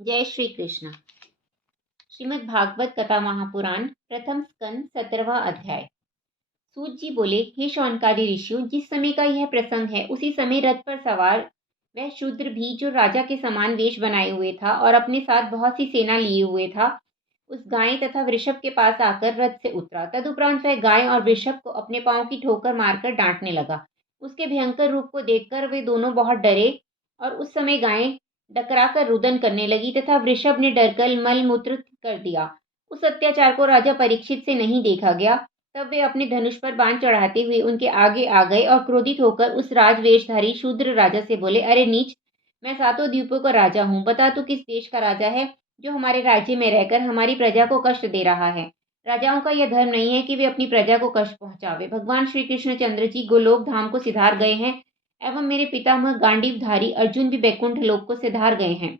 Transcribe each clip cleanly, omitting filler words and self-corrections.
जय श्री कृष्ण। श्रीमद् भागवत कथा महापुराण प्रथम स्कंद 17वां अध्याय। सूत जी बोले, हे शौनकादि ऋषियों, जिस समय का यह प्रसंग है उसी समय रथ पर सवार वह शूद्र भी जो राजा के समान वेश बनाए हुए था और अपने साथ बहुत सी सेना लिए हुए था, उस गाय तथा वृषभ के पास आकर रथ से उतरा। तदुपरांत वह गाय और वृषभ को अपने पांव की ठोकर मारकर डांटने लगा। उसके भयंकर रूप को देखकर वे दोनों बहुत डरे और उस समय गाय डकराकर रुदन करने लगी तथा वृषभ ने डरकर मल मूत्र कर दिया। उस अत्याचार को राजा परीक्षित से नहीं देखा गया। तब वे अपने धनुष पर बाण चढ़ाते हुए उनके आगे आ गए और क्रोधित होकर उस राजवेशधारी शूद्र राजा से बोले, अरे नीच, मैं सातों द्वीपों का राजा हूँ। बता तू किस देश का राजा है जो हमारे राज्य में रहकर हमारी प्रजा को कष्ट दे रहा है। राजाओं का यह धर्म नहीं है कि वे अपनी प्रजा को कष्ट पहुंचावे। भगवान श्री कृष्ण चंद्र जी गोलोक धाम को सिधार गए हैं एवं मेरे पितामह गांडीवधारी अर्जुन भी बैकुंठ लोक को सिधार गए हैं।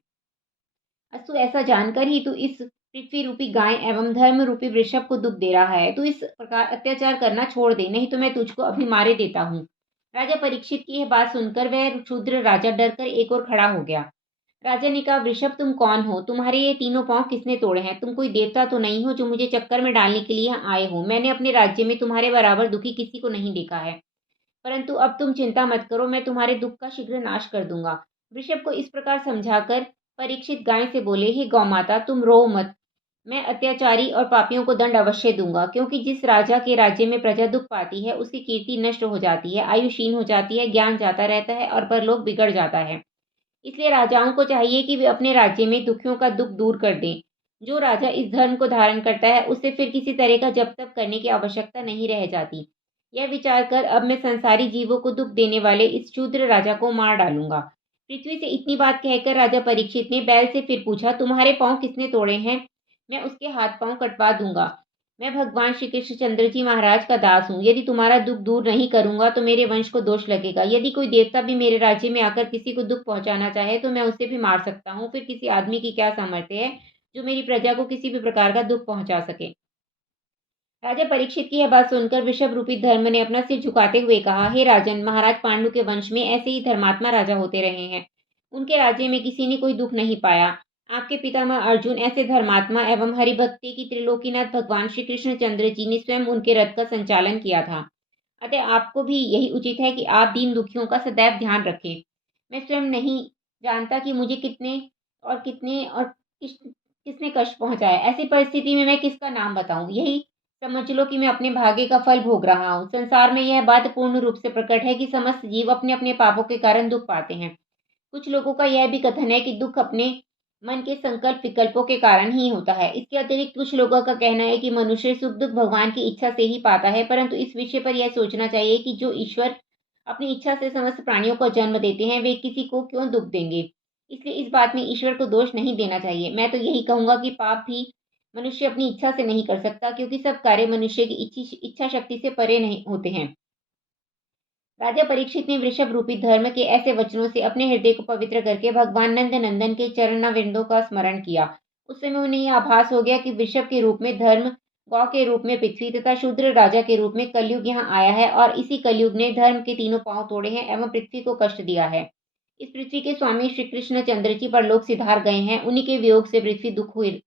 अस्तु, ऐसा जानकर ही तू इस पृथ्वी रूपी गाय एवं धर्म रूपी वृषभ को दुख दे रहा है। तू इस प्रकार अत्याचार करना छोड़ दे, नहीं तो मैं तुझको अभी मारे देता हूँ। राजा परीक्षित की यह बात सुनकर वह शूद्र राजा डरकर एक ओर खड़ा हो गया। राजा ने कहा, वृषभ तुम कौन हो? तुम्हारे ये तीनों पांव किसने तोड़े हैं? तुम कोई देवता तो नहीं हो जो मुझे चक्कर में डालने के लिए यहाँ आए हो। मैंने अपने राज्य में तुम्हारे बराबर दुखी किसी को नहीं देखा है। परंतु अब तुम चिंता मत करो, मैं तुम्हारे दुख का शीघ्र नाश कर दूंगा। वृषभ को इस प्रकार समझाकर परीक्षित गाय से बोले, हे गौमाता, तुम रो मत। मैं अत्याचारी और पापियों को दंड अवश्य दूंगा, क्योंकि जिस राजा के राज्य में प्रजा दुख पाती है उसकी कीर्ति नष्ट हो जाती है, आयु क्षीण हो जाती है, ज्ञान जाता रहता है और परलोक बिगड़ जाता है। इसलिए राजाओं को चाहिए कि वे अपने राज्य में दुखियों का दुख दूर कर दें। जो राजा इस धर्म को धारण करता है उसे फिर किसी तरह का जप तप करने की आवश्यकता नहीं रह जाती। यह विचार कर अब मैं संसारी जीवों को दुख देने वाले इस शूद्र राजा को मार डालूंगा। पृथ्वी से इतनी बात कहकर राजा परीक्षित ने बैल से फिर पूछा, तुम्हारे पांव किसने तोड़े हैं? मैं उसके हाथ पांव कटवा दूंगा। मैं भगवान श्री कृष्णचंद्र जी महाराज का दास हूँ। यदि तुम्हारा दुख दूर नहीं करूंगा तो मेरे वंश को दोष लगेगा। यदि कोई देवता भी मेरे राज्य में आकर किसी को दुख पहुंचाना चाहे तो मैं उसे भी मार सकता हूँ। फिर किसी आदमी की क्या सामर्थ्य है जो मेरी प्रजा को किसी भी प्रकार का दुख पहुंचा सके। राजा परीक्षित की यह बात सुनकर वृषभ रूपी धर्म ने अपना सिर झुकाते हुए कहा, हे राजन, महाराज पांडु के वंश में ऐसे ही धर्मात्मा राजा होते रहे हैं। उनके राज्य में किसी ने कोई दुख नहीं पाया। आपके पितामह अर्जुन ऐसे धर्मात्मा एवं हरिभक्ति की त्रिलोकीनाथ भगवान श्री कृष्ण चंद्र जी ने स्वयं उनके रथ का संचालन किया था। अतः आपको भी यही उचित है कि आप दीन दुखियों का सदैव ध्यान रखें। मैं स्वयं नहीं जानता कि मुझे किसने कष्ट पहुंचाया। ऐसी परिस्थिति में मैं किसका नाम बताऊं? यही समझ लो कि मैं अपने भाग्य का फल भोग रहा हूँ। संसार में यह बात पूर्ण रूप से प्रकट है कि समस्त जीव अपने अपने पापों के कारण दुख पाते हैं। कुछ लोगों का यह भी कथन है कि दुख अपने मन के संकल्प विकल्पों के कारण ही होता है। इसके अतिरिक्त कुछ लोगों का कहना है कि मनुष्य सुख दुख भगवान की इच्छा से ही पाता है। परंतु इस विषय पर यह सोचना चाहिए कि जो ईश्वर अपनी इच्छा से समस्त प्राणियों को जन्म देते हैं, वे किसी को क्यों दुख देंगे। इसलिए इस बात में ईश्वर को दोष नहीं देना चाहिए। मैं तो यही कहूंगा कि पाप भी मनुष्य अपनी इच्छा से नहीं कर सकता, क्योंकि सब कार्य मनुष्य की इच्छा शक्ति से परे नहीं होते हैं। राजा परीक्षित ने वृषभ रूपी धर्म के ऐसे वचनों से अपने हृदय को पवित्र करके भगवान नंद नंदन के चरणाविंदों का स्मरण किया। उस समय उन्हें यह आभास हो गया कि वृषभ के रूप में धर्म, गौ के रूप में पृथ्वी तथा शूद्र राजा के रूप में कलयुग यहाँ आया है और इसी कलयुग ने धर्म के तीनों पांव तोड़े हैं एवं पृथ्वी को कष्ट दिया है। इस पृथ्वी के स्वामी श्री कृष्ण चंद्र जी पर लोग सिधार गए हैं। उन्हीं के वियोग से पृथ्वी दुख हुई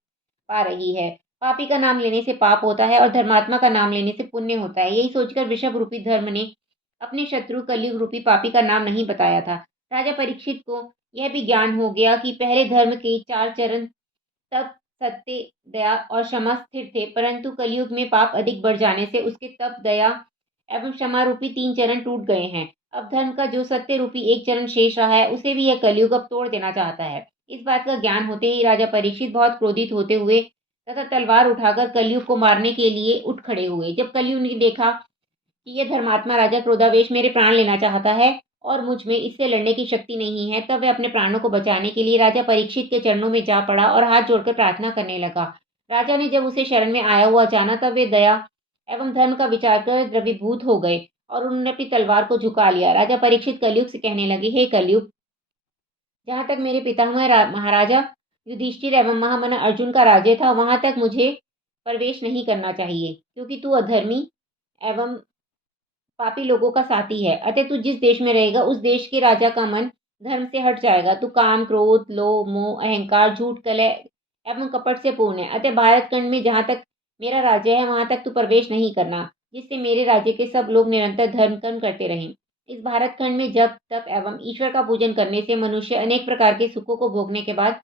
पा रही है। पापी का नाम लेने से पाप होता है और धर्मात्मा का नाम लेने से पुण्य होता है। यही सोचकर वृषभ रूपी धर्म ने अपने शत्रु कलयुग रूपी पापी का नाम नहीं बताया था। राजा परीक्षित को यह भी ज्ञान हो गया कि पहले धर्म के 4 चरण तप, सत्य, दया और क्षमा स्थिर थे, परंतु कलयुग में पाप अधिक बढ़ जाने से उसके तप, दया एवं क्षमा रूपी 3 चरण टूट गए हैं। अब धर्म का जो सत्य रूपी एक चरण शेष रहा है उसे भी यह कलयुग अब तोड़ देना चाहता है। इस बात का ज्ञान होते ही राजा परीक्षित बहुत क्रोधित होते हुए तथा तलवार उठाकर कलयुग को मारने के लिए उठ खड़े हुए। जब कलयुग ने देखा कि यह धर्मात्मा राजा क्रोधावेश मेरे प्राण लेना चाहता है और मुझ में इससे लड़ने की शक्ति नहीं है, तब वह अपने प्राणों को बचाने के लिए राजा परीक्षित के चरणों में जा पड़ा और हाथ जोड़कर प्रार्थना करने लगा। राजा ने जब उसे शरण में आया हुआ जाना तब वे दया एवं धर्म का विचार कर द्रवीभूत हो गए और उन्होंने अपनी तलवार को झुका लिया। राजा परीक्षित कलयुग से कहने लगे, हे कलयुग, जहाँ तक मेरे पितामह महाराजा युधिष्ठिर एवं महामना अर्जुन का राज्य था वहां तक मुझे प्रवेश नहीं करना चाहिए, क्योंकि तू अधर्मी एवं पापी लोगों का साथी है। अतः तू जिस देश में रहेगा उस देश के राजा का मन धर्म से हट जाएगा। तू काम, क्रोध, लोभ, मोह, अहंकार, झूठ, कलह एवं कपट से पूर्ण है। अतः भारतखंड में जहाँ तक मेरा राज्य है वहां तक तू प्रवेश नहीं करना, जिससे मेरे राज्य के सब लोग निरंतर धर्म कर्म करते रहें। इस भारतखंड में जप तप एवं ईश्वर का पूजन करने से मनुष्य अनेक प्रकार के सुखों को भोगने के बाद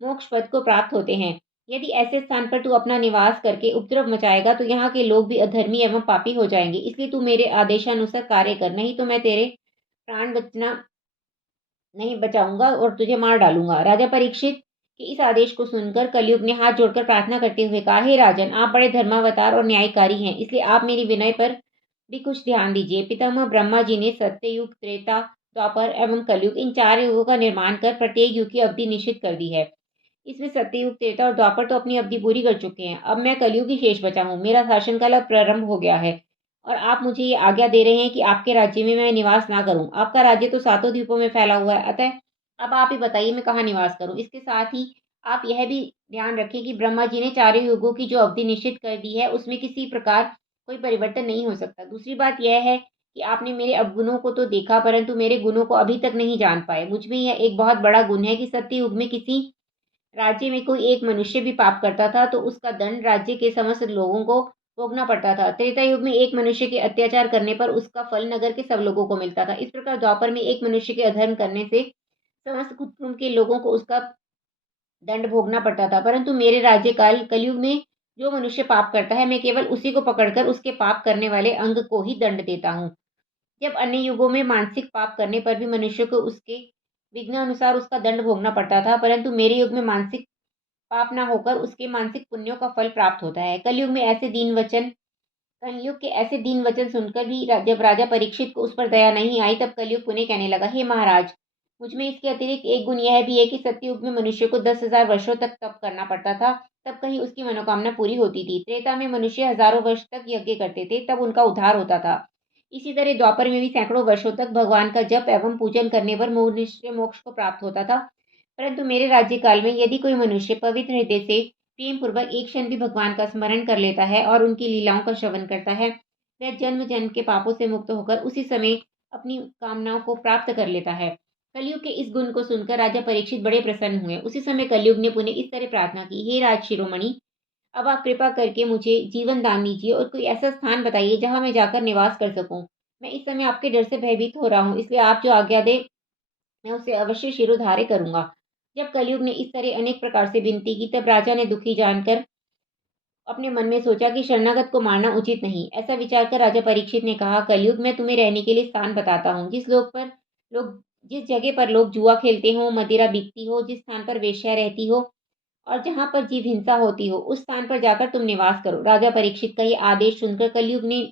मोक्ष पद को प्राप्त होते हैं। यदि ऐसे स्थान पर तू अपना निवास करके उपद्रव मचाएगा तो यहाँ के लोग भी अधर्मी एवं पापी हो जाएंगे। इसलिए तू मेरे आदेशानुसार कार्य कर, नहीं तो मैं तेरे प्राण बचना नहीं बचाऊंगा और तुझे मार डालूंगा। राजा परीक्षित के इस आदेश को सुनकर कलयुग ने हाथ जोड़कर प्रार्थना करते हुए कहा, हे राजन, आप बड़े धर्मावतार और न्यायकारी हैं, इसलिए आप मेरी विनय पर भी कुछ ध्यान दीजिए। पितामह ब्रह्मा जी ने सत्ययुग, त्रेता, द्वापर एवं कलयुग, इन 4 युगों का निर्माण कर प्रत्येक युग की अवधि निश्चित कर दी है। इसमें सत्ययुग, त्रेता और द्वापर तो अपनी अवधि पूरी कर चुके हैं। अब मैं कलयुग ही शेष बचा हूँ। मेरा शासनकाल अब प्रारंभ हो गया है और आप मुझे ये आज्ञा दे रहे हैं कि आपके राज्य में मैं निवास ना करूं। आपका राज्य तो 7 द्वीपों में फैला हुआ है, अतः अब आप ही बताइए मैं कहाँ निवास करूं। इसके साथ ही आप यह भी ध्यान रखें कि ब्रह्मा जी ने 4 युगों की जो अवधि निश्चित कर दी है उसमें किसी प्रकार कोई परिवर्तन नहीं हो सकता। दूसरी बात यह है कि आपने मेरे अवगुणों को तो देखा परंतु मेरे गुणों को अभी तक नहीं जान पाए। मुझ में यह एक बहुत बड़ा गुण है कि सत्य युग में किसी राज्य में कोई एक मनुष्य भी पाप करता था तो उसका दंड राज्य के समस्त लोगों को भोगना पड़ता था। त्रेता युग में एक मनुष्य के अत्याचार करने पर उसका फल नगर के सब लोगों को मिलता था। इस प्रकार द्वापर में एक मनुष्य के अधर्म करने से समस्त कुटुंब के लोगों को उसका दंड भोगना पड़ता था। परंतु मेरे राज्यकाल कलयुग में जो मनुष्य पाप करता है मैं केवल उसी को पकड़कर उसके पाप करने वाले अंग को ही दंड देता हूँ। जब अन्य युगों में मानसिक पाप करने पर भी मनुष्य को उसके विघ्न अनुसार उसका दंड भोगना पड़ता था, परंतु मेरे युग में मानसिक पाप ना होकर उसके मानसिक पुण्यों का फल प्राप्त होता है। कलयुग के ऐसे दीन वचन सुनकर भी जब राजा परीक्षित को उस पर दया नहीं आई तब कलयुग पुनः कहने लगा, हे महाराज, मुझ में इसके अतिरिक्त एक गुण यह भी है कि सत्ययुग में मनुष्य को 10,000 वर्षों तक तप करना पड़ता था, तब कहीं उसकी मनोकामना पूरी होती थी। त्रेता में मनुष्य हजारों वर्ष तक यज्ञ करते थे, तब उनका उद्धार होता था। इसी तरह द्वापर में भी सैकड़ों वर्षों तक भगवान का जप एवं पूजन करने पर मनुष्य मोक्ष को प्राप्त होता था। परंतु मेरे राज्यकाल में यदि कोई मनुष्य पवित्र हृदय से प्रेम पूर्वक एक क्षण भी भगवान का स्मरण कर लेता है और उनकी लीलाओं का श्रवण करता है, वह जन्म जन्म के पापों से मुक्त होकर उसी समय अपनी कामनाओं को प्राप्त कर लेता है। कलयुग के इस गुण को सुनकर राजा परीक्षित बड़े प्रसन्न हुए। उसी समय कलयुग ने पुनः इस तरह प्रार्थना की, हे राज शिरोमणि, अब आप कृपा करके मुझे जीवन दान दीजिए और कोई ऐसा स्थान बताइए जहां मैं जाकर निवास कर सकूं। मैं इस समय आपके डर से भयभीत हो रहा हूँ, इसलिए आप जो आज्ञा दे मैं उसे अवश्य शिरोधार्य करूंगा। जब कलयुग ने इस तरह अनेक प्रकार से विनती की तब राजा ने दुखी जानकर अपने मन में सोचा कि शरणागत को मारना उचित नहीं। ऐसा विचार कर राजा परीक्षित ने कहा, कलयुग मैं तुम्हें रहने के लिए स्थान बताता हूँ। जिस जगह पर लोग जुआ खेलते हो, मदिरा बिकती हो, जिस स्थान पर वेश्या रहती हो और जहाँ पर जीव हिंसा होती हो, उस स्थान पर जाकर तुम निवास करो। राजा परीक्षित का ये आदेश सुनकर कलयुग ने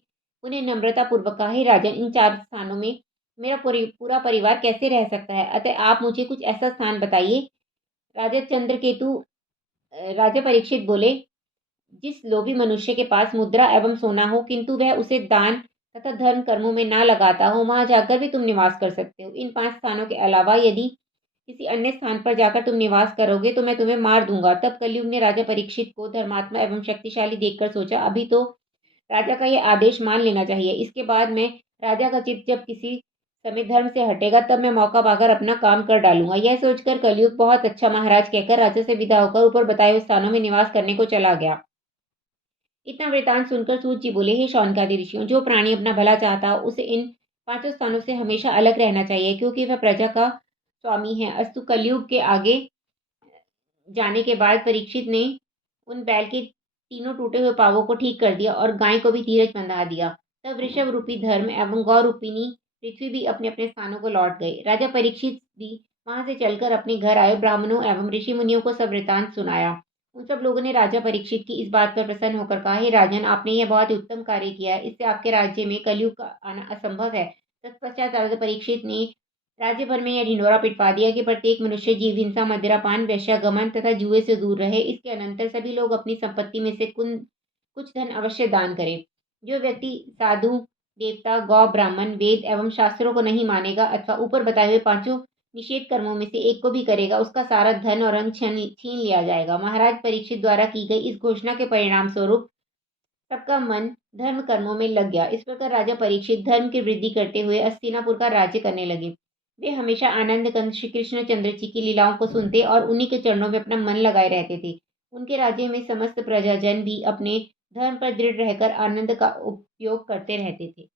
उन्हें नम्रता पूर्वक कहा, हे राजन, इन 4 स्थानों में मेरा पूरा परिवार कैसे रह सकता है? अतः आप मुझे कुछ ऐसा स्थान बताइए। राजा चंद्रकेतु राजा परीक्षित बोले, जिस लोभी मनुष्य के पास मुद्रा एवं सोना हो किंतु वह उसे दान तथा धर्म कर्मों में ना लगाता हो, वहां जाकर भी तुम निवास कर सकते हो। इन 5 स्थानों के अलावा यदि किसी अन्य स्थान पर जाकर तुम निवास करोगे तो मैं तुम्हें मार दूंगा। तब कलयुग ने राजा परीक्षित को धर्मात्मा एवं शक्तिशाली देखकर सोचा, अभी तो राजा का यह आदेश मान लेना चाहिए। इसके बाद में राजा का चित्त जब किसी समय धर्म से हटेगा तब मैं मौका पाकर अपना काम कर डालूंगा। यह सोचकर कलयुग बहुत अच्छा महाराज कहकर राजा से विदा होकर ऊपर बताए हुए स्थानों में निवास करने को चला गया। इतना वृतांत सुनकर सूत जी बोले, हे शौनकादि ऋषियों, जो प्राणी अपना भला चाहता हो उसे इन 5 स्थानों से हमेशा अलग रहना चाहिए, क्योंकि वह प्रजा का स्वामी है। अस्तु कलयुग के आगे जाने के बाद परीक्षित ने उन बैल के तीनों टूटे हुए पावों को ठीक कर दिया और गाय को भी धीरज बंधा दिया। तब वृषभ रूपी धर्म एवं गौ रूपिणी पृथ्वी भी अपने अपने स्थानों को लौट गए। राजा परीक्षित भी वहां से चलकर अपने घर आए, ब्राह्मणों एवं ऋषि मुनियों को सब वृतांत सुनाया। उन सब लोगों ने राजा परीक्षित की इस बात पर प्रसन्न होकर कहा, हे राजन, आपने यह बहुत ही उत्तम कार्य किया है, इससे आपके राज्य में कलयुग का आना असंभव है। तत्पश्चात राजा परीक्षित ने राज्य भर में यह ढिंढोरा पिटवा दिया कि प्रत्येक मनुष्य जीव हिंसा, मदिरापान, वेश्यागमन तथा जुए से दूर रहे। इसके अनंतर सभी लोग अपनी संपत्ति में से कुछ धन अवश्य दान करें। जो व्यक्ति साधु, देवता, गौ, ब्राह्मण, वेद एवं शास्त्रों को नहीं मानेगा अथवा ऊपर बताए हुए 5 निषेध कर्मों में से एक को भी करेगा, उसका सारा धन और अंग छीन लिया जाएगा। महाराज परीक्षित द्वारा की गई इस घोषणा के परिणाम स्वरूप सबका मन धर्म कर्मों में लग गया। इस प्रकार राजा परीक्षित धर्म की वृद्धि करते हुए हस्तिनापुर का राज्य करने लगे। वे हमेशा आनंद कंद श्री कृष्ण चंद्र जी की लीलाओं को सुनते और उन्हीं के चरणों में अपना मन लगाए रहते थे। उनके राज्य में समस्त प्रजाजन भी अपने धर्म पर दृढ़ रहकर आनंद का उपयोग करते रहते थे।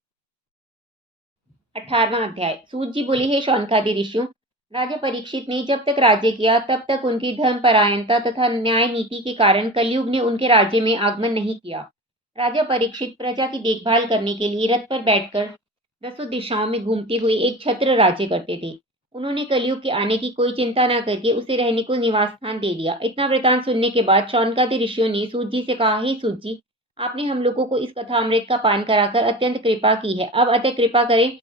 18वां अध्याय। सूत जी बोले, हे शौनकादि ऋषियों, राजा परीक्षित ने जब तक राज्य किया तब तक उनकी धर्मपरायणता तथा न्याय नीति के कारण कलयुग ने उनके राज्य में आगमन नहीं किया। राजा परीक्षित प्रजा की देखभाल करने के लिए रथ पर बैठकर दसों दिशाओं में घूमते हुए एक छत्र राज्य करते थे। उन्होंने कलयुग के आने की कोई चिंता न करके उसे रहने को निवास स्थान दे दिया। इतना वृतांत सुनने के बाद शौनकादि ऋषियों ने सूत जी से कहा, हे सूत जी, आपने हम लोगों को इस कथा अमृत का पान कराकर अत्यंत कृपा की है। अब अतः कृपा करें,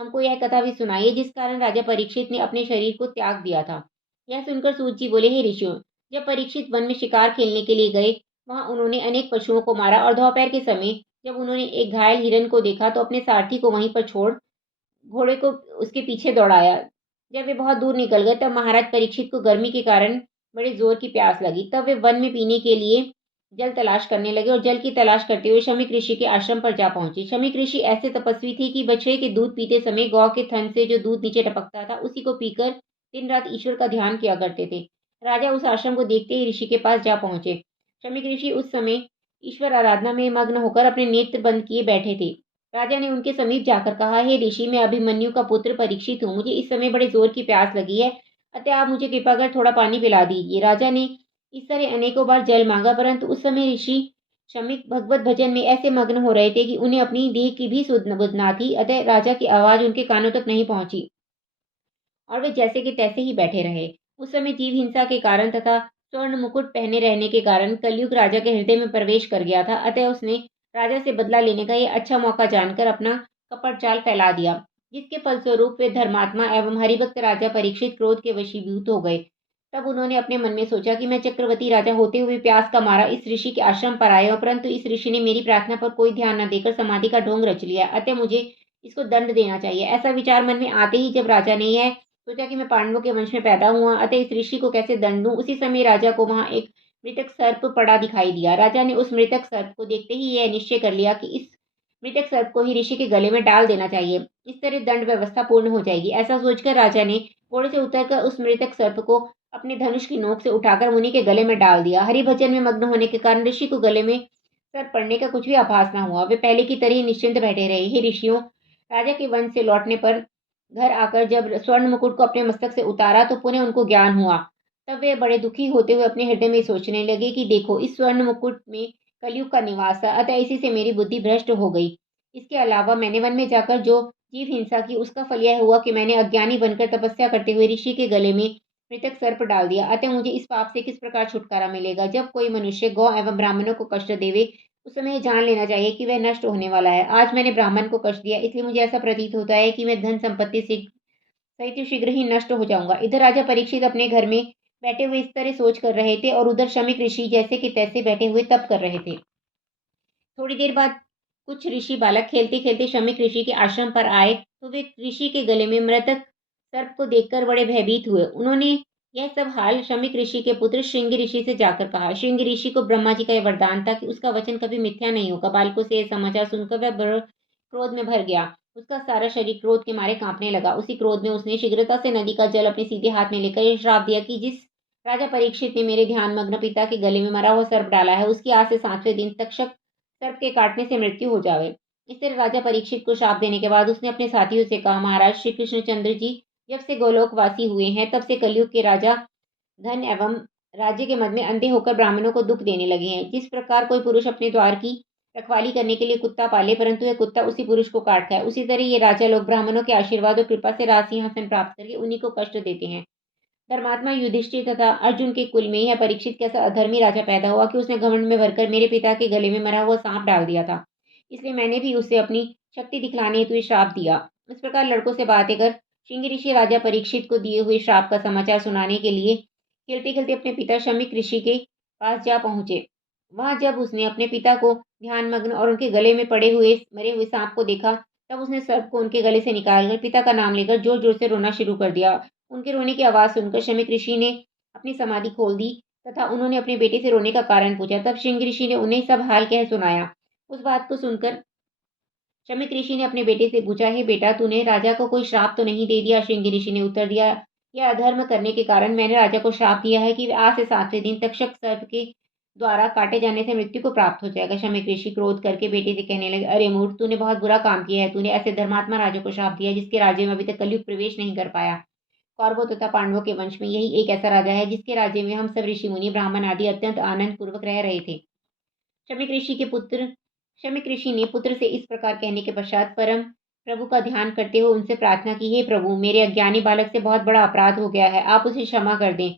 हमको यह कथा भी सुनाइए जिस कारण राजा परीक्षित ने अपने शरीर को त्याग दिया था। यह सुनकर सूत जी बोले, हे ऋषियों, जब परीक्षित वन में शिकार खेलने के लिए गए, वहां उन्होंने अनेक पशुओं को मारा और दोपहर के समय जब उन्होंने एक घायल हिरन को देखा तो अपने सारथी को वहीं पर छोड़ घोड़े को उसके पीछे दौड़ाया। जब वे बहुत दूर निकल गए तब महाराज परीक्षित को गर्मी के कारण बड़े जोर की प्यास लगी। तब वे वन में पीने के लिए जल तलाश करने लगे और जल की तलाश करते हुए शमीक ऋषि के आश्रम पर जा पहुंचे। शमीक ऋषि ऐसे तपस्वी थे कि बछड़े के दूध पीते समय गौ के थन से जो दूध नीचे टपकता था उसी को पीकर दिन रात ईश्वर का ध्यान किया करते थे। राजा उस आश्रम को देखते ही ऋषि के पास जा पहुंचे। शमीक ऋषि उस समय ईश्वर आराधना में मग्न होकर अपने नेत्र बंद किए बैठे थे। राजा ने उनके समीप जाकर कहा, हे ऋषि, मैं अभिमन्यु का पुत्र परीक्षित हूँ। मुझे इस समय बड़े जोर की प्यास लगी है, अतः आप मुझे कृपा कर थोड़ा पानी पिला दीजिए। राजा ने इस तरह अनेकों बार जल मांगा, परंतु उस समय ऋषि शमीक भगवत भजन में ऐसे मग्न हो रहे थे कि उन्हें अपनी देह की भी सुध बुध ना थी। अतः राजा की आवाज उनके कानों तक नहीं पहुंची और वे जैसे के तैसे ही बैठे रहे। उस समय जीव हिंसा के कारण तथा स्वर्ण मुकुट पहने रहने के कारण कलयुग राजा के हृदय में प्रवेश कर गया था। अतः उसने राजा से बदला लेने का यह अच्छा मौका जानकर अपना कपट चाल फैला दिया, जिसके फलस्वरूप वे धर्मात्मा एवं हरिभक्त राजा परीक्षित क्रोध के वशीभूत हो गए। तब उन्होंने अपने मन में सोचा कि मैं चक्रवर्ती राजा होते हुए प्यास का मारा इस ऋषि के आश्रम पर आया, परंतु इस ऋषि ने मेरी प्रार्थना पर कोई ध्यान न देकर समाधि का ढोंग रच लिया, अतः मुझे इसको दंड देना चाहिए। ऐसा विचार मन में आते ही जब राजा ने यह सोचा कि मैं पांडवों के वंश में पैदा हुआ, अतः इस ऋषि को कैसे दंड दूं, उसी समय राजा को वहां एक मृतक सर्प पड़ा दिखाई दिया। राजा ने उस मृतक सर्प को देखते ही यह निश्चय कर लिया कि इस मृतक सर्प को ही ऋषि के गले में डाल देना चाहिए, इस तरह दंड व्यवस्था पूर्ण हो जाएगी। ऐसा सोचकर राजा ने घोड़े से उतरकर उस मृतक सर्प को अपने धनुष की नोक से उठाकर मुनि के गले में डाल दिया। हरिभजन में मग्न होने के कारण ऋषि को गले में सर्प पड़ने का कुछ भी आभास न हुआ। वे पहले की तरह ही निश्चिंत बैठे रहे। हे ऋषियों, राजा के वन से लौटने पर घर आकर जब स्वर्ण मुकुट को अपने मस्तक से उतारा तो पुनः उनको ज्ञान हुआ। तब वे बड़े दुखी होते हुए अपने हृदय में सोचने लगे कि देखो, इस स्वर्ण मुकुट में कलयुग का निवास है, अतः इसी से मेरी बुद्धि भ्रष्ट हो गई। इसके अलावा मैंने वन में जाकर जो जीव हिंसा की, उसका फल यह हुआ कि मैंने अज्ञानी बनकर तपस्या करते हुए ऋषि के गले में मृतक सर्प डाल दिया। अतः मुझे इस पाप से किस प्रकार छुटकारा मिलेगा। जब कोई मनुष्य गौ एवं ब्राह्मणों को कष्ट देवे उस समय यह जान लेना चाहिए कि वह नष्ट होने वाला है। आज मैंने ब्राह्मण को कष्ट दिया, इसलिए मुझे ऐसा प्रतीत होता है कि मैं धन संपत्ति से सहित शीघ्र ही नष्ट हो जाऊंगा। इधर राजा परीक्षित अपने घर में बैठे हुए इस तरह सोच कर रहे थे और उधर शमीक ऋषि जैसे कि तैसे बैठे हुए तप कर रहे थे। थोड़ी देर बाद कुछ ऋषि बालक खेलते खेलते शमीक ऋषि के आश्रम पर आए तो वे ऋषि के गले में मृतक सर्प को देखकर बड़े भयभीत हुए। उन्होंने यह सब हाल शमीक ऋषि के पुत्र श्रृंगी ऋषि से जाकर कहा। श्रृंगी ऋषि को ब्रह्मा जी का यह वरदान था कि उसका वचन कभी मिथ्या नहीं होगा। बालकों से यह समाचार सुनकर वह बड़ क्रोध में भर गया। उसका सारा शरीर क्रोध के मारे कांपने लगा। उसी क्रोध में उसने शीघ्रता से नदी का जल अपने सीधे हाथ में लेकर यह श्राप दिया कि जिस राजा परीक्षित ने मेरे ध्यान मग्न पिता के गले में मरा हुआ सर्प डाला है, उसकी आज से 7वें दिन तक सर्प के काटने से मृत्यु हो जावे। इस तरह राजा परीक्षित को शाप देने के बाद उसने अपने साथियों से कहा, महाराज श्री कृष्णचंद्र जी जब से गोलोकवासी हुए हैं तब से कलयुग के राजा धन एवं राज्य के मद में अंधे होकर ब्राह्मणों को दुख देने लगे हैं। जिस प्रकार कोई पुरुष अपने द्वार की रखवाली करने के लिए कुत्ता पाले, परंतु यह कुत्ता उसी पुरुष को काटता है, उसी तरह ये राजा लोग ब्राह्मणों के आशीर्वाद और कृपा से राज सिंहासन प्राप्त करके उन्हीं को कष्ट देते हैं। धर्मात्मा युधिष्ठिर तथा अर्जुन के कुल में यह परीक्षित कैसा अधर्मी राजा पैदा हुआ कि उसने घमंड में भरकर मेरे पिता के गले में मरा हुआ सांप डाल दिया था। इसलिए मैंने भी उसे अपनी शक्ति दिखलाने हेतु श्राप दिया। इस प्रकार लड़कों से बातें कर श्रृंगी ऋषि राजा परीक्षित को दिए हुए श्राप का समाचार सुनाने के लिए खेलते खेलते अपने पिता शमीक ऋषि के पास जा पहुंचे। वहां जब उसने अपने पिता को ध्यान मग्न और उनके गले में पड़े हुए मरे हुए सांप को देखा, तब उसने सर्प को उनके गले से निकालकर पिता का नाम लेकर जोर जोर से रोना शुरू कर दिया। उनके रोने की आवाज सुनकर शमीक ऋषि ने अपनी समाधि खोल दी तथा उन्होंने अपने बेटे से रोने का कारण पूछा। तब श्रृंगी ऋषि ने उन्हें सब हाल कह सुनाया। उस बात को सुनकर शमीक ऋषि ने अपने बेटे से पूछा, हे बेटा, तूने राजा को कोई श्राप तो नहीं दे दिया? श्रृंगी ऋषि ने उत्तर दिया, यह अधर्म करने के कारण मैंने राजा को श्राप दिया है कि आज से 7वें दिन तक्षक सर्प के द्वारा काटे जाने से मृत्यु को प्राप्त हो जाएगा। शमीक ऋषि क्रोध करके बेटे से कहने लगे, अरे मूर्ख, तूने बहुत बुरा काम किया है। तूने ऐसे धर्मात्मा राजा को श्राप दिया जिसके राज्य में अभी तक कलयुग प्रवेश नहीं कर पाया। कौरवों तथा पांडवों के वंश में यही एक ऐसा राजा है जिसके राज्य में हम सब ऋषि मुनि ब्राह्मण आदि अत्यंत आनंद पूर्वक रह रहे थे। शमीक ऋषि के पुत्र शमीक ऋषि ने पुत्र से इस प्रकार कहने के पश्चात परम प्रभु का ध्यान करते हुए उनसे प्रार्थना की, हे प्रभु, मेरे अज्ञानी बालक से बहुत बड़ा अपराध हो गया है, आप उसे क्षमा कर दें।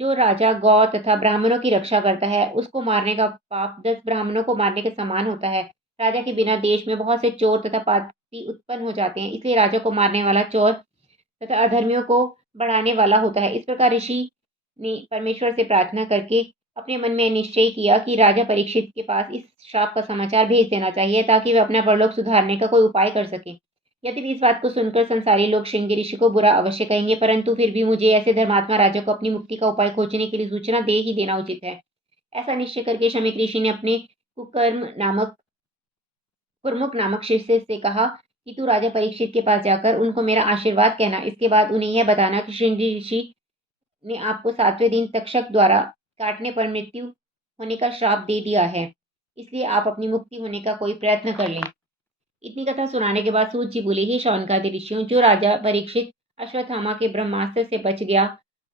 जो राजा गौ तथा ब्राह्मणों की रक्षा करता है, उसको मारने का पाप 10 ब्राह्मणों को मारने के समान होता है। राजा के बिना देश में बहुत से चोर तथा पापी उत्पन्न हो जाते हैं, इसलिए राजा को मारने वाला चोर तथा अधर्मियों को बढ़ाने वाला होता है। इस प्रकार ऋषि ने परमेश्वर से प्रार्थना करके अपने मन में निश्चय किया कि राजा परीक्षित के पास इस श्राप का समाचार भेज देना चाहिए ताकि वे अपना परलोक सुधारने का कोई उपाय कर सके। यद्यपि इस बात को सुनकर संसारी लोग श्रृंगी ऋषि को बुरा अवश्य कहेंगे, परंतु फिर भी मुझे ऐसे धर्मात्मा राजा को अपनी मुक्ति का उपाय खोजने के लिए सूचना दे ही देना उचित है। ऐसा निश्चय करके शमीक ऋषि ने अपने कुर्मुक नामक शिष्य से कहा कि तू राजा परीक्षित के पास जाकर उनको मेरा आशीर्वाद कहना। इसके बाद उन्हें यह बताना कि श्रृंगी ऋषि ने आपको 7वें दिन तक्षक द्वारा काटने पर मृत्यु होने का श्राप दे दिया है, इसलिए आप अपनी मुक्ति होने का कोई प्रयत्न कर लें। इतनी कथा सुनाने के बाद सूत जी बोले, हे शौनकादि ऋषियों, जो राजा परीक्षित अश्वत्थामा के ब्रह्मास्त्र से बच गया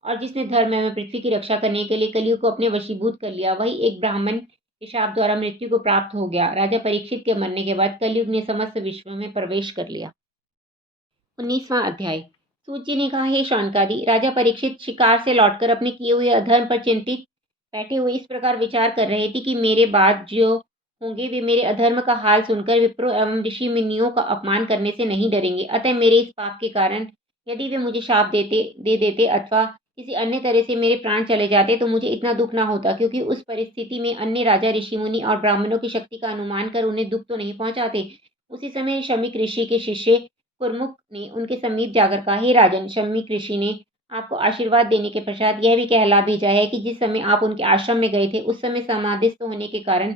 और जिसने धर्म एवं पृथ्वी की रक्षा करने के लिए कलयुग को अपने वशीभूत कर लिया, वही एक ब्राह्मण के शाप द्वारा मृत्यु को प्राप्त हो गया। राजा परीक्षित के मरने के बाद कलयुग ने समस्त विश्व में प्रवेश कर लिया। 19वां अध्याय। सूत जी ने कहा, हे शौनकादि, राजा परीक्षित शिकार से लौटकर अपने किए हुए अधर्म पर चिंतित बैठे हुए इस प्रकार विचार कर रहे थे कि मेरे बाद जो होंगे वे मेरे अधर्म का हाल सुनकर विप्रो एवं ऋषि मुनियों का अपमान करने से नहीं डरेंगे। अतः मेरे इस पाप के कारण यदि वे मुझे शाप दे देते अथवा किसी अन्य तरह से मेरे प्राण चले जाते तो मुझे इतना दुख ना होता, क्योंकि उस परिस्थिति में अन्य राजा ऋषि मुनि और ब्राह्मणों की शक्ति का अनुमान कर उन्हें दुख तो नहीं पहुंचाते। उसी समय शमीक ऋषि के शिष्य कुर्मुक ने उनके समीप जाकर कहा, हे राजन, शमीक ऋषि ने आपको आशीर्वाद देने के पश्चात यह भी कहला भेजा है कि जिस समय आप उनके आश्रम में गए थे उस समय समाधिस्थ होने के कारण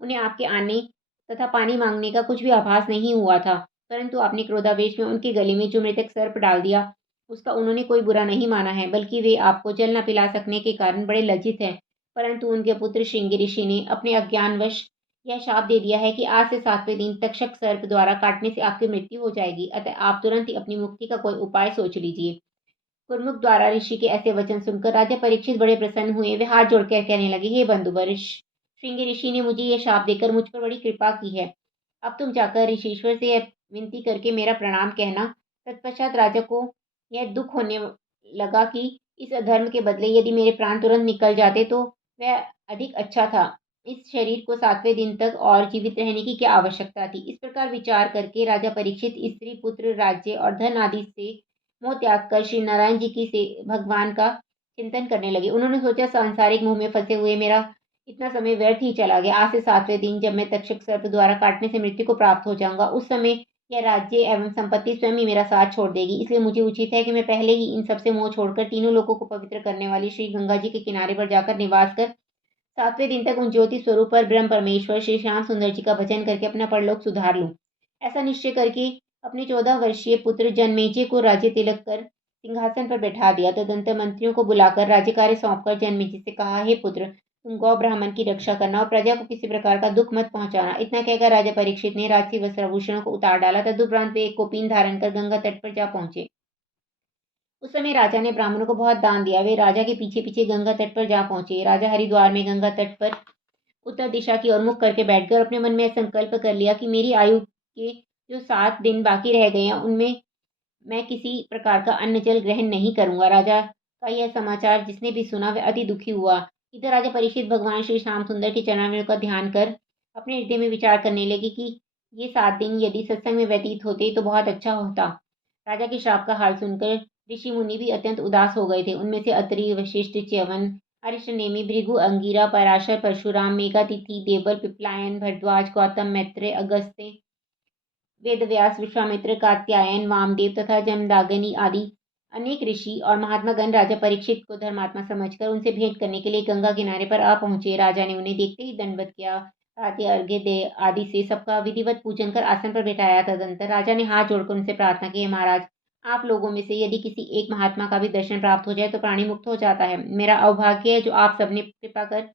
उन्हें आपके आने तथा पानी मांगने का कुछ भी आभास नहीं हुआ था, परंतु आपने क्रोधावेश में उनके गले में जो मृतक सर्प डाल दिया उसका उन्होंने कोई बुरा नहीं माना है, बल्कि वे आपको जल न पिला सकने के कारण बड़े लज्जित हैं। परंतु उनके पुत्र श्रृंगी ऋषि ने अपने अज्ञानवश यह शाप दे दिया है कि आज से 7वें दिन तक्षक सर्प द्वारा काटने से आपकी मृत्यु हो जाएगी, अतः आप तुरंत ही अपनी मुक्ति का कोई उपाय सोच लीजिए। कुर्मुक द्वारा ऋषि के ऐसे वचन सुनकर राजा परीक्षित बड़े प्रसन्न हुए। वे हाथ जोड़कर कहने लगे, हे बंधुवर, श्रृंगी ऋषि ने मुझे यह शाप देकर मुझ पर बड़ी कृपा की है। अब तुम जाकर ऋषीश्वर से यह विनती करके मेरा प्रणाम कहना। तत्पश्चात राजा को यह दुख होने लगा कि इस अधर्म के बदले यदि मेरे प्राण तुरंत निकल जाते तो वह अधिक अच्छा था। इस शरीर को 7वें दिन तक और जीवित रहने की क्या आवश्यकता थी। इस प्रकार विचार करके राजा परीक्षित स्त्री पुत्र राज्य और धन आदि से मोह त्याग कर श्री नारायण जी की से भगवान का चिंतन करने लगे। उन्होंने सोचा, सांसारिक मोह में फंसे हुए मेरा इतना समय व्यर्थ ही चला गया। आज से 7वें दिन जब मैं तक्षक सर्प द्वारा काटने से मृत्यु को प्राप्त हो जाऊंगा, उस समय यह राज्य एवं संपत्ति स्वयं ही मेरा साथ छोड़ देगी। इसलिए मुझे उचित है कि मैं पहले ही इन सबसे मोह छोड़कर तीनों लोगों को पवित्र करने वाली श्री गंगा जी के किनारे पर जाकर निवास कर 7वें दिन तक उन ज्योति स्वरूप पर ब्रह्म परमेश्वर श्री श्याम सुंदर जी का भजन करके अपना परलोक सुधार लूं। ऐसा निश्चय करके अपने 14 वर्षीय पुत्र जनमेजय को राज्य तिलक कर सिंहासन पर बैठा दिया। तदंतर मंत्रियों को बुलाकर राज्य कार्य सौंपकर जनमेजय से कहा, हे पुत्र, तुम गौ ब्राह्मण की रक्षा करना और प्रजा को किसी प्रकार का दुख मत पहुंचाना। इतना कहकर राजा परीक्षित ने राजसी वस्त्राभूषणों को उतार डाला। तदुपरांत वे एक कोपीन धारण कर गंगा तट पर जा पहुंचे। उस समय राजा ने ब्राह्मणों को बहुत दान दिया। वे राजा के पीछे पीछे गंगा तट पर जा पहुंचे। राजा हरिद्वार में गंगा तट पर उत्तर दिशा की ओर मुख करके बैठकर अपने मन में संकल्प कर लिया कि मेरी आयु के जो 7 दिन बाकी रह गए हैं उनमें मैं किसी प्रकार का अन्न जल ग्रहण नहीं करूंगा। राजा का यह समाचार जिसने भी सुना वह अति दुखी हुआ। इधर राजा परीक्षित भगवान श्री श्याम सुंदर के चरणारविंदों का ध्यान कर अपने हृदय में विचार करने लगे कि ये 7 दिन यदि सत्संग में व्यतीत होते तो बहुत अच्छा होता। राजा के श्राप का हाल सुनकर ऋषि मुनि भी अत्यंत उदास हो गए थे। उनमें से अत्रि, वशिष्ठ, च्यवन, अरिष्टनेमि, भृगु, अंगिरा, पराशर, परशुराम, मेघातिथि, देवल, पिपलायन, भरद्वाज, गौतम, मैत्रेय, अगस्त्य, वेदव्यास, विश्वामित्र, कात्यायन, वामदेव तथा जमदाग्नि आदि अनेक ऋषि और महात्मागण राजा परीक्षित को धर्मात्मा समझकर उनसे भेंट करने के लिए गंगा किनारे पर आ पहुंचे। राजा ने उन्हें देखते ही दंडवत किया। प्रातः अर्घ्य दे आदि से सबका विधिवत पूजन कर आसन पर बिठाया। तदंतर राजा ने हाथ जोड़कर उनसे प्रार्थना की, महाराज, आप लोगों में से यदि किसी एक महात्मा का भी दर्शन प्राप्त हो जाए तो प्राणी मुक्त हो जाता है। मेरा अभाग्य है जो आप सबने कृपा कर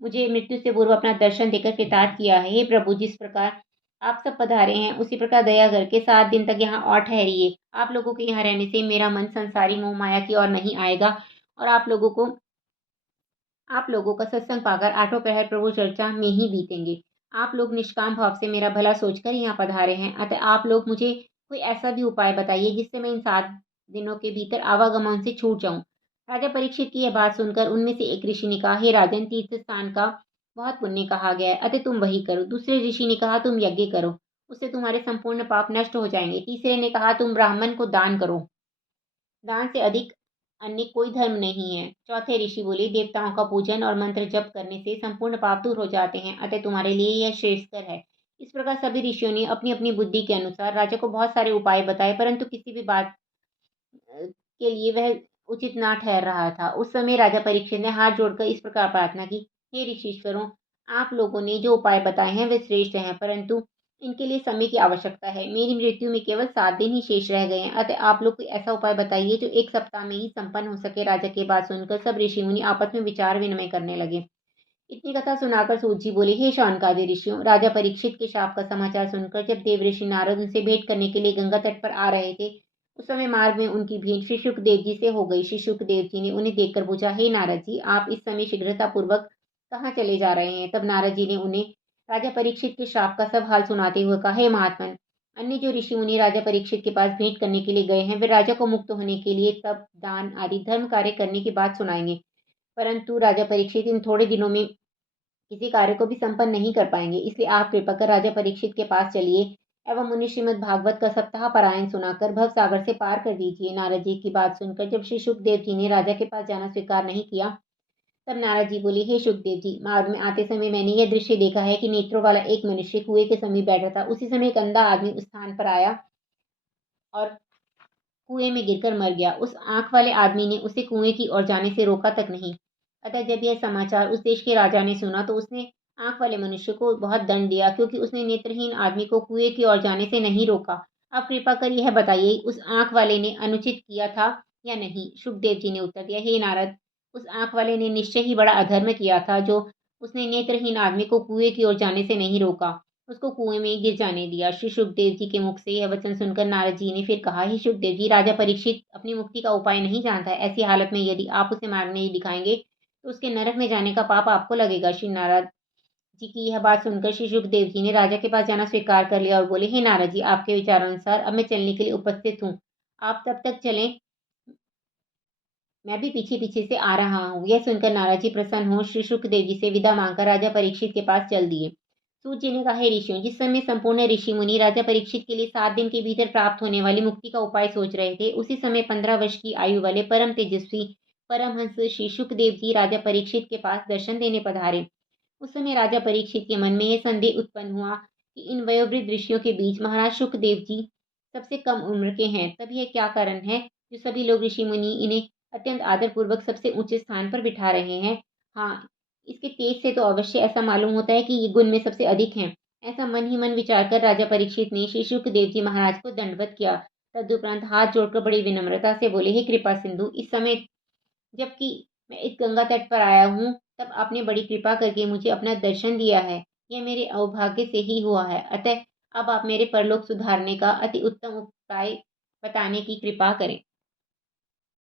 मुझे मृत्यु से पूर्व अपना दर्शन देकर कृतार्थ किया है। हे प्रभु, जिस प्रकार आप सब पधारे हैं उसी प्रकार दया करके 7 दिन तक यहाँ और ठहरिए। आप लोगों के यहाँ रहने से मेरा मन संसारी मोह माया की ओर नहीं आएगा और आप लोगों का सत्संग पाकर 8 प्रहर प्रभु चर्चा में ही बीतेंगे। आप लोग निष्काम भाव से मेरा भला सोचकर यहाँ पधारे हैं, अतः आप लोग मुझे कोई ऐसा भी उपाय बताइए जिससे मैं इन 7 दिनों के भीतर आवागमन से छूट जाऊं। राजा परीक्षित की यह बात सुनकर उनमें से एक ऋषि ने कहा, हे राजन, तीर्थ स्थान का बहुत पुण्य कहा गया है, अतः तुम वही करो। दूसरे ऋषि ने कहा, तुम यज्ञ करो, उससे तुम्हारे संपूर्ण पाप नष्ट हो जाएंगे। तीसरे ने कहा, तुम ब्राह्मण को दान करो, दान से अधिक अन्य कोई धर्म नहीं है। चौथे ऋषि बोले, देवताओं का पूजन और मंत्र जप करने से संपूर्ण पाप दूर हो जाते हैं, अतः तुम्हारे लिए यह श्रेष्ठकर है। इस प्रकार सभी ऋषियों ने अपनी अपनी बुद्धि के अनुसार राजा को बहुत सारे उपाय बताए, परंतु किसी भी बात के लिए वह उचित ना ठहर रहा था। उस समय राजा परीक्षित ने हाथ जोड़कर इस प्रकार प्रार्थना की, हे ऋषीश्वरों, आप लोगों ने जो उपाय बताए हैं वे श्रेष्ठ हैं, परंतु इनके लिए समय की आवश्यकता है। मेरी मृत्यु में केवल 7 दिन ही शेष रह गए हैं, अतः आप लोग कोई ऐसा उपाय बताइए जो 1 सप्ताह में ही संपन्न हो सके। राजा की बात सुनकर सब ऋषि मुनि आपस में विचार विनिमय करने लगे। इतनी कथा सुनाकर सूत जी बोले, हे शौनकादि ऋषियों, राजा परीक्षित के शाप का समाचार सुनकर जब देव ऋषि नारद उनसे भेंट करने के लिए गंगा तट पर आ रहे थे, उस समय मार्ग में उनकी भेंट श्री शुकदेव जी से हो गई। श्री शुकदेव जी ने उन्हें देखकर पूछा, हे नारद जी, आप इस समय शीघ्रता पूर्वक कहाँ चले जा रहे हैं? तब नारद जी ने उन्हें राजा परीक्षित के श्राप का सब हाल सुनाते हुए कहा, हे महात्मन, अन्य जो ऋषि मुनि राजा परीक्षित के पास भेंट करने के लिए गए हैं वे राजा को मुक्त होने के लिए तप, दान आदि धर्म कार्य करने की बात सुनाएंगे, परंतु राजा परीक्षित इन थोड़े दिनों में किसी कार्य को भी संपन्न नहीं कर पाएंगे। इसलिए आप कृपा कर राजा परीक्षित के पास चलिए एवं उन्हें श्रीमद् भागवत का सप्ताह पारायण सुनाकर भव सागर से पार कर दीजिए। नारद जी की बात सुनकर जब श्री सुखदेव जी ने राजा के पास जाना स्वीकार नहीं किया, तब नारद जी बोले, हे सुखदेव जी, मार्ग में आते समय मैंने यह दृश्य देखा है कि नेत्रों वाला एक मनुष्य कुएं के समीप बैठा था। उसी समय एक अंधा आदमी उस स्थान पर आया और कुएं में गिरकर मर गया। उस आंख वाले आदमी ने उसे कुएं की ओर जाने से रोका तक नहीं। अतः जब यह समाचार उस देश के राजा ने सुना तो उसने आंख वाले मनुष्य को बहुत दंड दिया, क्योंकि उसने नेत्रहीन आदमी को कुएं की ओर जाने से नहीं रोका। अब कृपा कर यह बताइए, उस आंख वाले ने अनुचित किया था या नहीं? सुखदेव जी ने उत्तर दिया, हे नारद, उस आंख वाले ने निश्चय ही बड़ा अधर्म किया था, जो उसने नेत्रहीन आदमी को कुएं की ओर जाने से नहीं रोका, उसको कुएं में गिर जाने दिया। श्री सुखदेव जी के मुख से यह वचन सुनकर नारद जी ने फिर कहा, हे सुखदेव जी, राजा परीक्षित अपनी मुक्ति का उपाय नहीं जानता है। ऐसी हालत में यदि आप उसे मार्ग नहीं दिखाएंगे तो उसके नरक में जाने का पाप आपको लगेगा। श्री नारद जी की यह बात सुनकर श्री सुखदेव जी ने राजा के पास जाना स्वीकार कर लिया और बोले, हे नारद जी, आपके विचारानुसार अब मैं चलने के लिए उपस्थित हूँ। आप तब तक चलें, मैं भी पीछे पीछे से आ रहा हूँ। यह सुनकर नारद जी प्रसन्न हो श्री सुखदेव जी से विदा मांगकर राजा परीक्षित के पास चल दिए। सूत जी ने कहा, हे ऋषियों, जिस समय संपूर्ण ऋषि मुनि राजा परीक्षित के लिए 7 दिन के भीतर प्राप्त होने वाली मुक्ति का उपाय सोच रहे थे, उसी समय 15 वर्ष की आयु वाले परम तेजस्वी परमहंस श्री सुखदेव जी राजा परीक्षित के पास दर्शन देने पधारे। उस समय राजा परीक्षित के मन में यह संदेह उत्पन्न हुआ कि इन वयोवृद्ध ऋषियों के बीच महाराज सुखदेव जी सबसे कम उम्र के हैं, तब यह क्या कारण है जो सभी लोग ऋषि मुनि इन्हें अत्यंत आदरपूर्वक सबसे ऊंचे स्थान पर बिठा रहे हैं? हाँ, इसके तेज से तो अवश्य ऐसा मालूम होता है कि ये गुण में सबसे अधिक हैं। ऐसा मन ही मन विचार कर राजा परीक्षित ने श्री सुखदेव जी महाराज को दंडवत किया। तदुपरांत हाथ जोड़कर बड़ी विनम्रता से बोले, हे कृपा सिंधु, इस समय जबकि मैं इस गंगा तट पर आया हूँ, तब आपने बड़ी कृपा करके मुझे अपना दर्शन दिया है। यह मेरे अवभाग्य से ही हुआ है, अतः अब आप मेरे परलोक सुधारने का अति उत्तम उपाय बताने की कृपा करें।